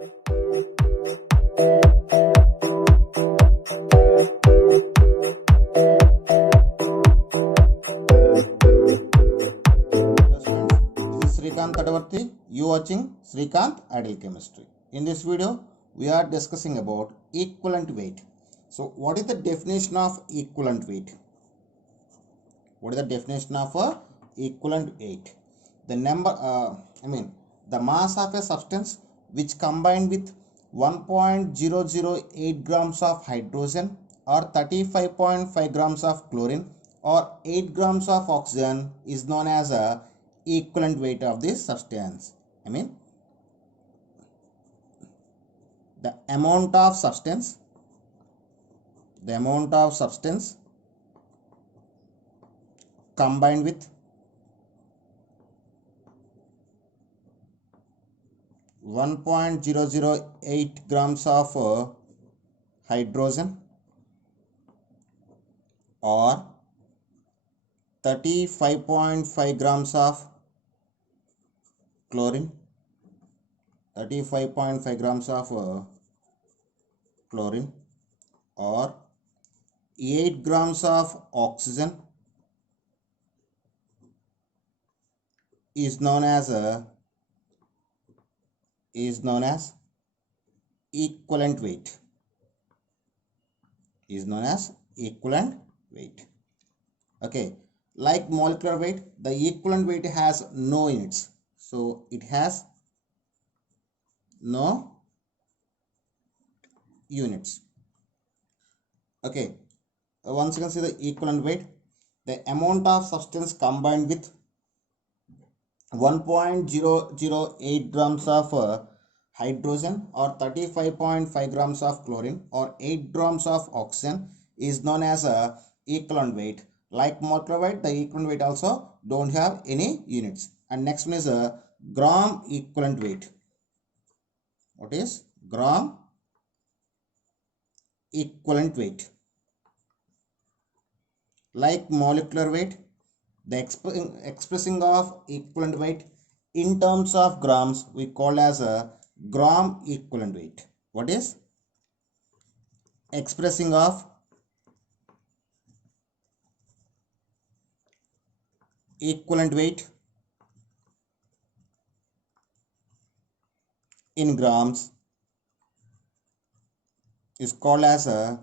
Srikanth Tadavarthi, you watching Srikanth Ideal Chemistry. In this video, we are discussing about equivalent weight. So, what is the definition of equivalent weight? What is the definition of a equivalent weight? The number, the mass of a substance which combined with 1.008 grams of hydrogen or 35.5 grams of chlorine or 8 grams of oxygen is known as a equivalent weight of this substance. The amount of substance combined with 1.008 grams of hydrogen or 35.5 grams of chlorine, 35.5 grams of chlorine or 8 grams of oxygen is known as equivalent weight. Okay, like molecular weight, the equivalent weight has no units, so it has no units. Okay, once you can see the equivalent weight, the amount of substance combined with 1.008 grams of hydrogen or 35.5 grams of chlorine or 8 grams of oxygen is known as a equivalent weight. Like molecular weight, the equivalent weight also don't have any units. And next one is a gram equivalent weight. What is gram equivalent weight? Like molecular weight, the expressing of equivalent weight in terms of grams we call as a gram equivalent weight. What is expressing of equivalent weight in grams is called as a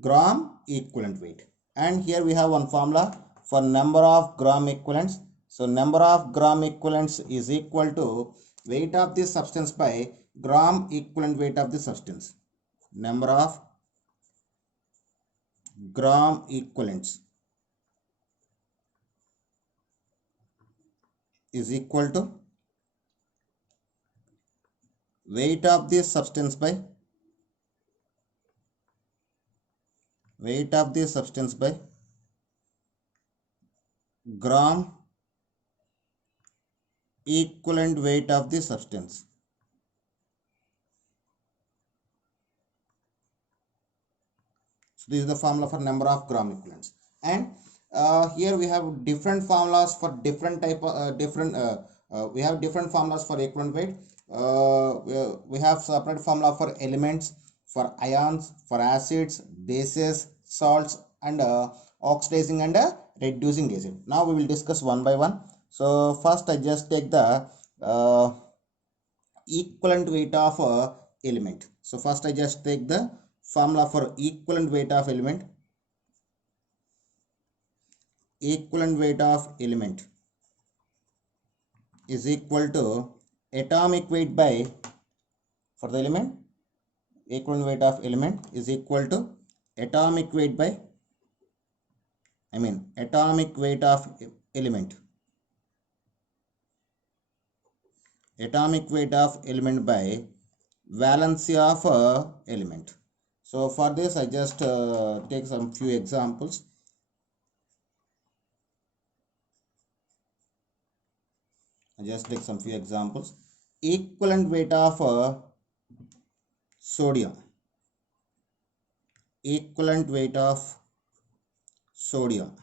gram equivalent weight. And here we have one formula for number of gram equivalents. So number of gram equivalents is equal to weight of this substance by gram equivalent weight of the substance. Number of gram equivalents is equal to weight of this substance by gram equivalent weight of the substance. So this is the formula for number of gram equivalents. And here we have different formulas for different type of we have different formulas for equivalent weight. We have separate formula for elements, for ions, for acids, bases, salts, and oxidizing and reducing agent. Now we will discuss one by one. So first I just take the equivalent weight of element. So first I just take the formula for equivalent weight of element. Equivalent weight of element is equal to atomic weight by, for the element, equivalent weight of element is equal to atomic weight by, atomic weight of element. Atomic weight of element by valency of element. So for this I just take some few examples. Equivalent weight of sodium. Equivalent weight of sodium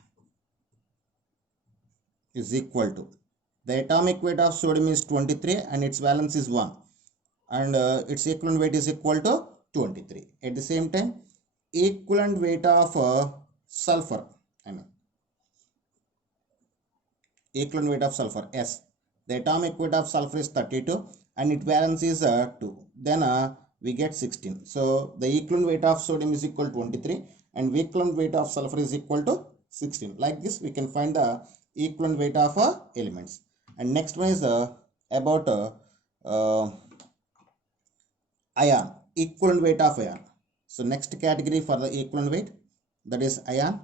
is equal to, the atomic weight of sodium is 23 and its valence is 1. and its equivalent weight is equal to 23. At the same time, equivalent weight of sulfur, equivalent weight of sulfur S. The atomic weight of sulfur is 32 and its valence is 2. Then we get 16. So the equivalent weight of sodium is equal to 23 and equivalent weight of sulfur is equal to 16. Like this we can find the equivalent weight of elements. And next one is about ion, equivalent weight of ion. So next category for the equivalent weight, that is ion.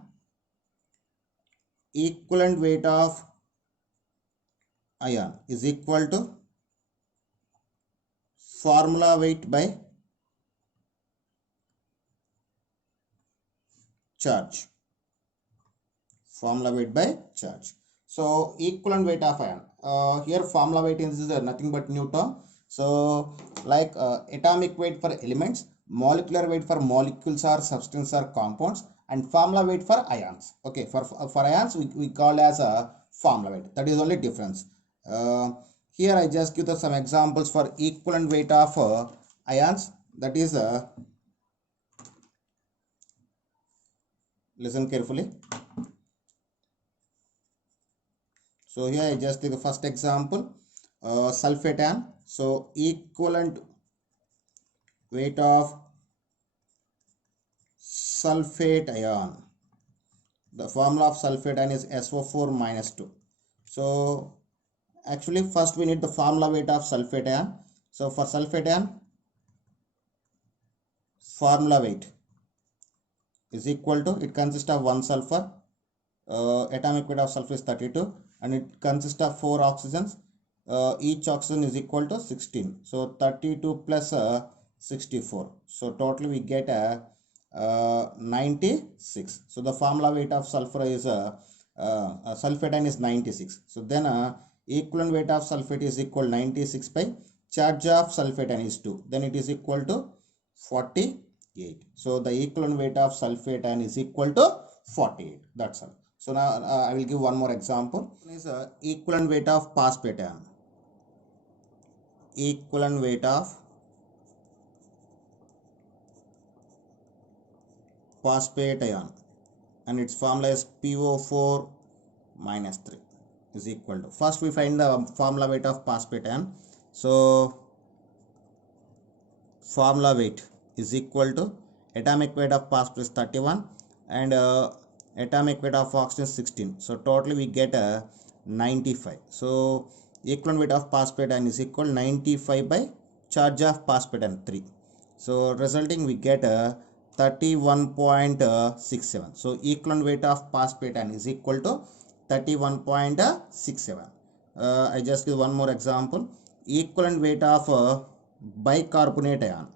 Equivalent weight of ion is equal to formula weight by charge. Formula weight by charge. So equivalent weight of ion. Here formula weight is nothing but Newton. So like atomic weight for elements, molecular weight for molecules or substances or compounds, and formula weight for ions. Okay, for ions we call as a formula weight. That is only difference. Here I just give some examples for equivalent weight of ions. That is listen carefully. So here I just take the first example, sulfate ion. So equivalent weight of sulfate ion. The formula of sulfate ion is SO4 minus 2. So actually first we need the formula weight of sulfate ion. So for sulfate ion, formula weight is equal to, it consists of 1 sulfur, atomic weight of sulfur is 32 and it consists of 4 oxygens. Each oxygen is equal to 16. So 32 plus 64. So totally we get 96. So the formula weight of sulfur is sulfate ion is 96. So then equivalent weight of sulfate is equal 96 by charge of sulfate ion is 2. Then it is equal to 48. So the equivalent weight of sulfate ion is equal to 48. That's all. So now I will give one more example. Is equivalent weight of phosphate ion. Equivalent weight of phosphate ion, and its formula is PO4 minus 3 is equal to. First we find the formula weight of phosphate ion. So formula weight is equal to atomic weight of phosphorus is 31 and atomic weight of oxygen is 16. So totally we get 95. So equivalent weight of phosphate ion is equal 95 by charge of phosphate ion 3. So resulting we get 31.67. So equivalent weight of phosphate ion is equal to 31.67. I just give one more example. Equivalent weight of bicarbonate ion.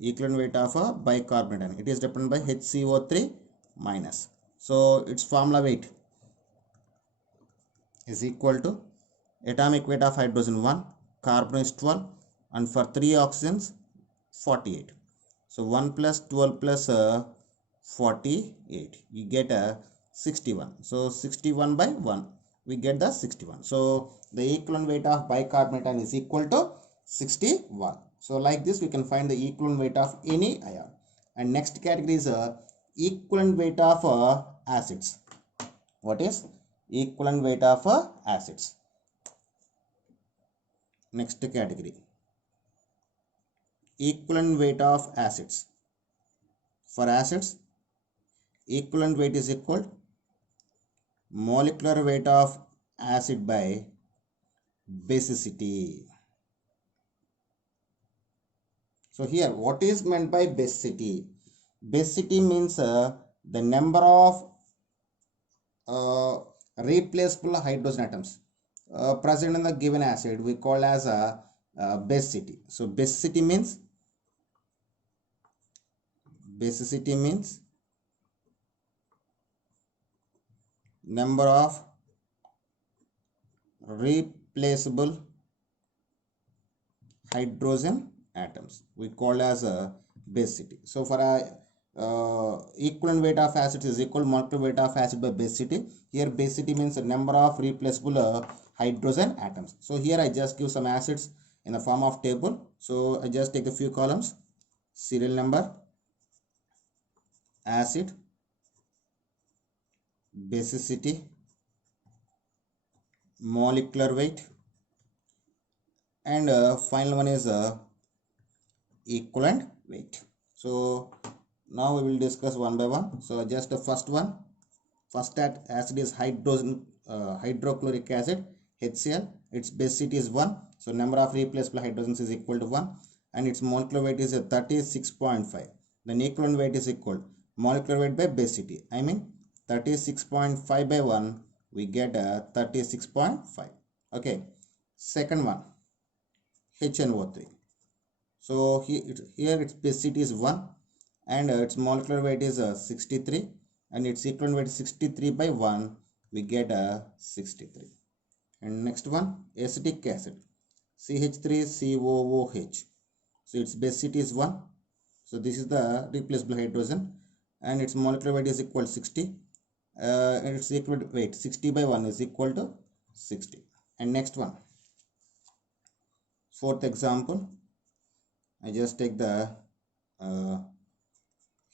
Equivalent weight of a bicarbonate ion. It is represented by HCO3 minus. So its formula weight is equal to atomic weight of hydrogen 1, carbon is 12, and for 3 oxygens 48. So 1 plus 12 plus 48, you get a 61. So 61 by 1, we get the 61. So the equivalent weight of bicarbonate ion is equal to 61. So like this we can find the equivalent weight of any ion. And next category is equivalent weight of acids. What is equivalent weight of acids? Next category, equivalent weight of acids. For acids, equivalent weight is equal molecular weight of acid by basicity. So here what is meant by basicity? Basicity means the number of replaceable hydrogen atoms present in the given acid we call as a basicity. So basicity means number of replaceable hydrogen atoms we call as a basicity. So for a equivalent weight of acid is equal molecular weight of acid by basicity. Here basicity means the number of replaceable hydrogen atoms. So here I just give some acids in the form of table. So I just take a few columns: serial number, acid, basicity, molecular weight, and final one is equivalent weight. So now we will discuss one by one. So just the first one, first acid is hydrochloric acid, HCl. Its basicity is 1. So number of replaceable hydrogens is equal to 1, and its molecular weight is 36.5. Then equivalent weight is equal molecular weight by basicity. I mean 36.5 by 1, we get 36.5. Okay. Second one, HNO3. So here its basicity is 1, and its molecular weight is 63, and its equivalent weight is 63 by 1, we get 63. And next one, acetic acid, CH3COOH. So its basicity is 1. So this is the replaceable hydrogen, and its molecular weight is equal to 60, and its equivalent weight 60 by 1 is equal to 60. And next one, fourth example, I just take the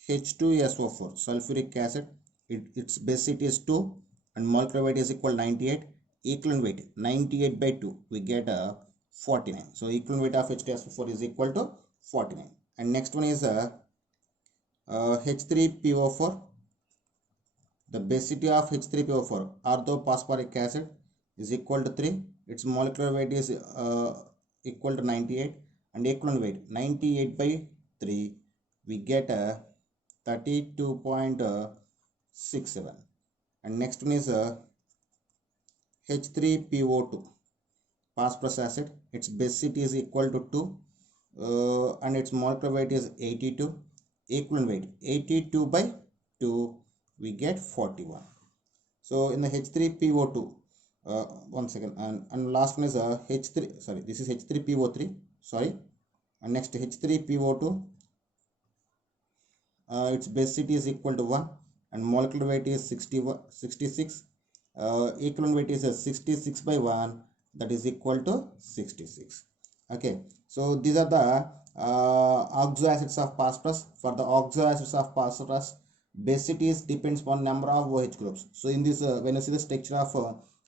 H2SO4 sulfuric acid. Its basicity is 2, and molecular weight is equal to 98. Equivalent weight 98 by 2, we get 49. So equivalent weight of H2SO4 is equal to 49. And next one is H3PO4. The basicity of H3PO4 orthophosphoric acid is equal to 3. Its molecular weight is equal to 98, and equivalent weight 98 by 3, we get 32.67. And next one is H3PO2 phosphorus acid. Its basicity is equal to 2, and its molecular weight is 82. Equivalent weight 82 by 2, we get 41. So in the H3PO2, one second, and last one is H3, sorry, this is H3PO3, sorry. And next H3PO2, its basicity is equal to 1, and molecular weight is 66. Equivalent weight is 66 by 1, that is equal to 66. Okay, so these are the oxo acids of phosphorus. For the oxo acids of phosphorus, basicity depends upon number of OH groups. So in this, when you see the structure of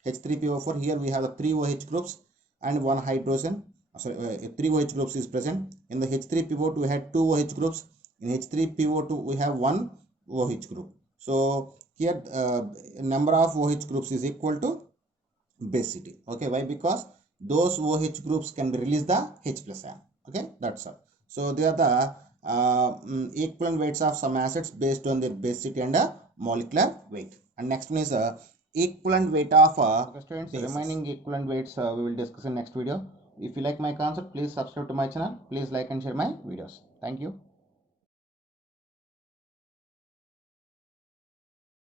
H3PO4, here we have 3 OH groups and 1 hydrogen. 3 OH groups is present. In the H3PO2 we had 2 OH groups. In H3PO2 we have 1 OH group. So here number of OH groups is equal to basicity. Okay, why? Because those OH groups can release the H plus ion. Okay, that's all. So they are the equivalent weights of some acids based on their basicity and molecular weight. And next one is equivalent weight of students. Remaining equivalent weights we will discuss in next video. If you like my concept, please subscribe to my channel. Please like and share my videos. Thank you.